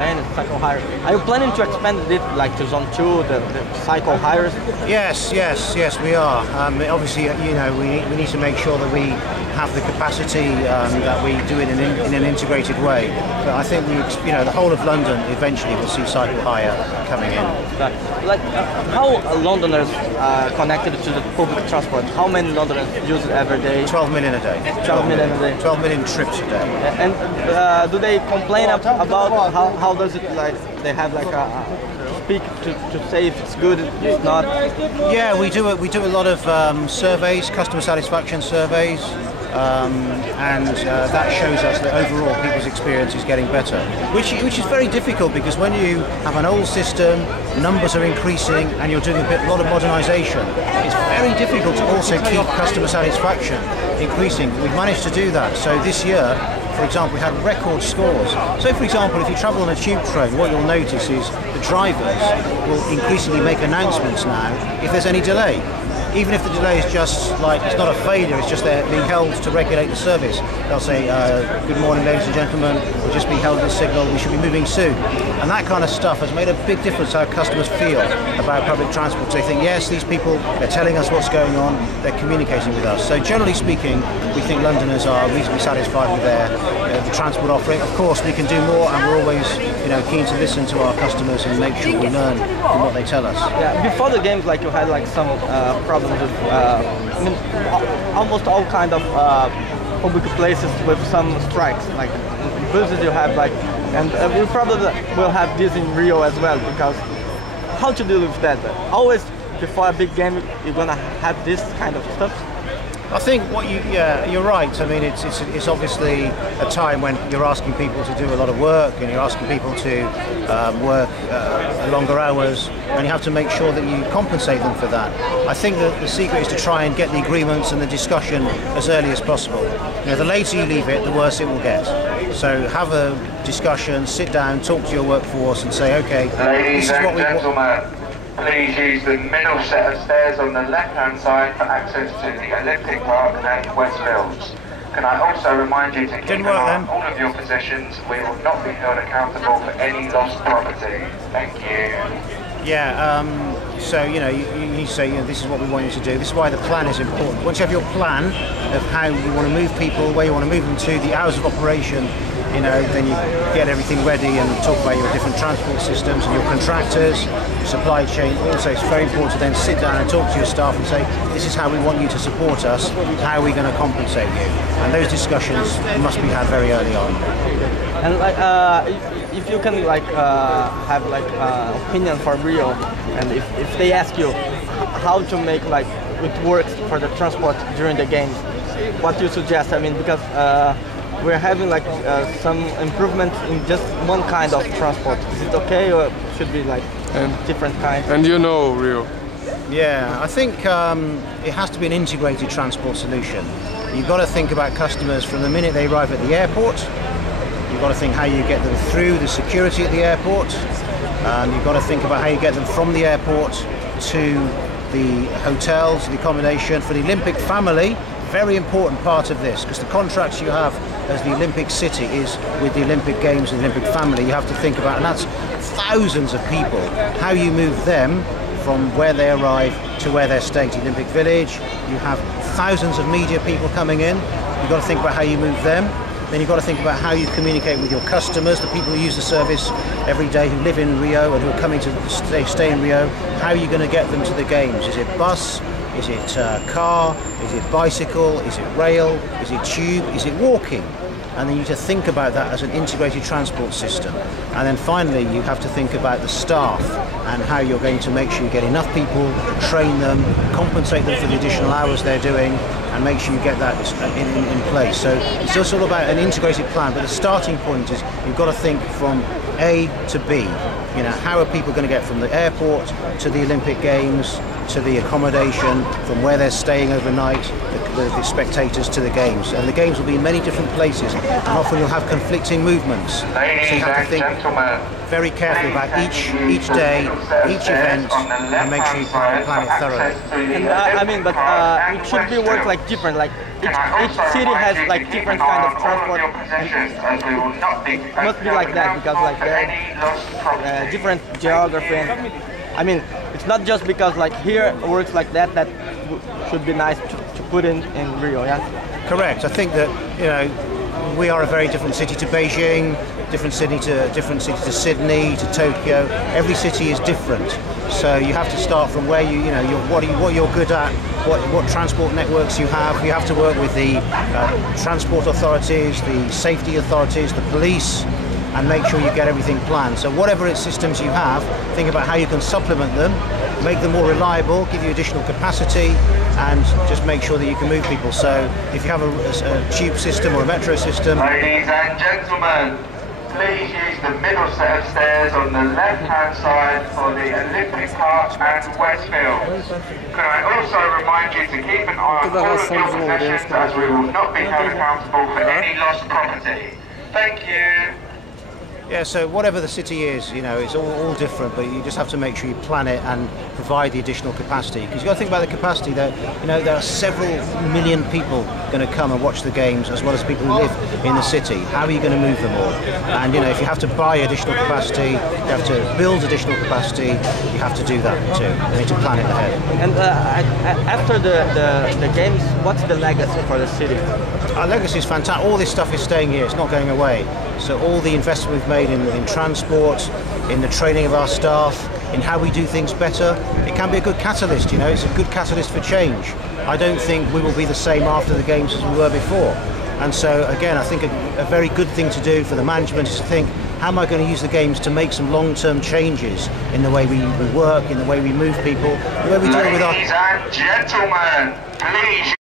And cycle hire. Are you planning to expand it like to zone 2, the cycle hires? Yes, we are. Obviously, we need to make sure that we have the capacity that we do it in an integrated way. But I think the whole of London eventually will see cycle hire coming in. Like how Londoners connected to the public transport? How many Londoners use it every day? 12 million a day. 12 million a day. 12 million trips a day. And do they complain about how does it like? They have like a speak to say if it's good, if it's not. Yeah, we do a lot of surveys, customer satisfaction surveys, and that shows us that overall people's experience is getting better, which is very difficult because when you have an old system, numbers are increasing, and you're doing a lot of modernisation. It's very difficult to also keep customer satisfaction increasing. We've managed to do that. So this year, for example, we had record scores. So for example, if you travel on a tube train, what you'll notice is the drivers will increasingly make announcements now if there's any delay. Even if the delay is just like, it's not a failure, it's just they're being held to regulate the service. They'll say, good morning ladies and gentlemen, we're just being held at the signal, we should be moving soon. And that kind of stuff has made a big difference how customers feel about public transport. So they think, yes, these people, they're telling us what's going on, they're communicating with us. So generally speaking, we think Londoners are reasonably satisfied with the transport offering. Of course, we can do more, and we're always keen to listen to our customers and make sure we learn from what they tell us. Yeah, before the games, like you had like some problems with almost all kind of public places with some strikes. Like in buses you have like, and we probably will have this in Rio as well, because how to deal with that? Always before a big game you're gonna have this kind of stuff. I think you're right. I mean, it's obviously a time when you're asking people to do a lot of work, and you're asking people to work longer hours, and you have to make sure that you compensate them for that. I think that the secret is to try and get the agreements and the discussion as early as possible. The later you leave it, the worse it will get. So have a discussion, sit down, talk to your workforce, and say, okay, this is what we want. Please use the middle set of stairs on the left-hand side for access to the Olympic Park and Westfields. Can I also remind you to keep an eye on all of your possessions? We will not be held accountable for any lost property. Thank you. Yeah, so you need to say, this is what we want you to do. This is why the plan is important. Once you have your plan of how you want to move people, where you want to move them to, the hours of operation, then you get everything ready and talk about your different transport systems and your contractors, supply chain. Also, it's very important to then sit down and talk to your staff and say, this is how we want you to support us, how are we going to compensate you? And those discussions must be had very early on. And like, if you can like have like opinion for Rio, and if they ask you how to make like it works for the transport during the games, what do you suggest? I mean, because we're having like some improvement in just one kind of transport. Is it okay, or should be like different kinds? And Rio? Yeah, I think it has to be an integrated transport solution. You've got to think about customers from the minute they arrive at the airport. You've got to think how you get them through the security at the airport. You've got to think about how you get them from the airport to the hotels, the accommodation. For the Olympic family, very important part of this, because the contracts you have as the Olympic city is with the Olympic Games and the Olympic family. You have to think about, and that's thousands of people, how you move them from where they arrive to where they're staying, to Olympic Village. You have thousands of media people coming in. You've got to think about how you move them. Then you've got to think about how you communicate with your customers, the people who use the service every day, who live in Rio and who are coming to stay in Rio. How are you going to get them to the games? Is it bus? Is it car? Is it bicycle? Is it rail? Is it tube? Is it walking? And then you need to think about that as an integrated transport system. And then finally, you have to think about the staff and how you're going to make sure you get enough people, train them, compensate them for the additional hours they're doing, and make sure you get that in place. So it's just all about an integrated plan, but the starting point is you've got to think from A to B. How are people going to get from the airport to the Olympic Games, to the accommodation, from where they're staying overnight, the spectators to the games. And the games will be in many different places, and often you'll have conflicting movements. So you have to think very carefully about each day, each event, and make sure you plan it thoroughly. And I mean, but it should be work like like different. Like each city has like different kind of transport. It must be like that because like they're different geography. And, I mean, it's not just because like here it works like that should be nice to put in Rio. Yeah. Correct. I think that we are a very different city to Beijing, different city to Sydney, to Tokyo. Every city is different, so you have to start from where what you're good at, what transport networks you have. You have to work with the transport authorities, the safety authorities, the police, and make sure you get everything planned. So whatever systems you have, think about how you can supplement them, make them more reliable, give you additional capacity, and just make sure that you can move people. So if you have a tube system or a metro system... Ladies and gentlemen, please use the middle set of stairs on the left-hand side for the Olympic Park and Westfield. Can I also remind you to keep an eye on all of your possessions, as we will not be held accountable for any lost property. Thank you. Yeah, so whatever the city is, it's all different, but you just have to make sure you plan it and provide the additional capacity. Because you've got to think about the capacity that, there are several million people going to come and watch the games, as well as people who live in the city. How are you going to move them all? And, if you have to buy additional capacity, you have to build additional capacity, you have to do that too. You need to plan it ahead. And after the games, what's the legacy for the city? Our legacy is fantastic. All this stuff is staying here. It's not going away. So all the investment we've made in transport, in the training of our staff, in how we do things better, it can be a good catalyst. It's a good catalyst for change. I don't think we will be the same after the games as we were before. And so again, I think a very good thing to do for the management is to think, how am I going to use the games to make some long-term changes in the way we work, in the way we move people, the way we deal with our... Ladies and gentlemen, please